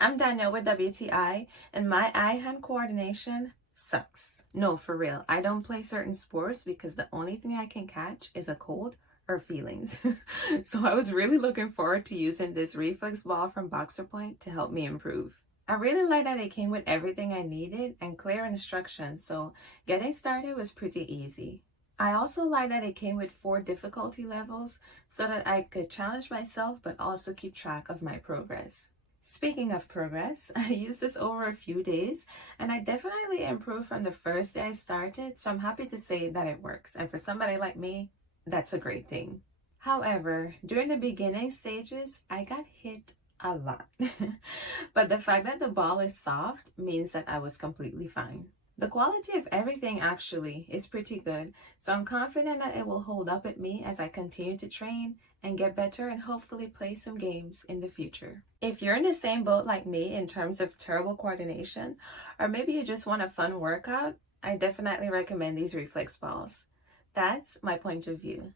I'm Danielle with WTI, and my eye-hand coordination sucks. No, for real. I don't play certain sports because the only thing I can catch is a cold or feelings. So I was really looking forward to using this reflex ball from Boxerpoint to help me improve. I really like that it came with everything I needed and clear instructions, so getting started was pretty easy. I also like that it came with 4 difficulty levels so that I could challenge myself but also keep track of my progress. Speaking of progress, I used this over a few days and I definitely improved from the first day I started, so I'm happy to say that it works. And for somebody like me, that's a great thing. However, during the beginning stages, I got hit a lot. But the fact that the ball is soft means that I was completely fine. The quality of everything actually is pretty good, so I'm confident that it will hold up at me as I continue to train and get better and hopefully play some games in the future. If you're in the same boat like me in terms of terrible coordination, or maybe you just want a fun workout, I definitely recommend these reflex balls. That's my point of view.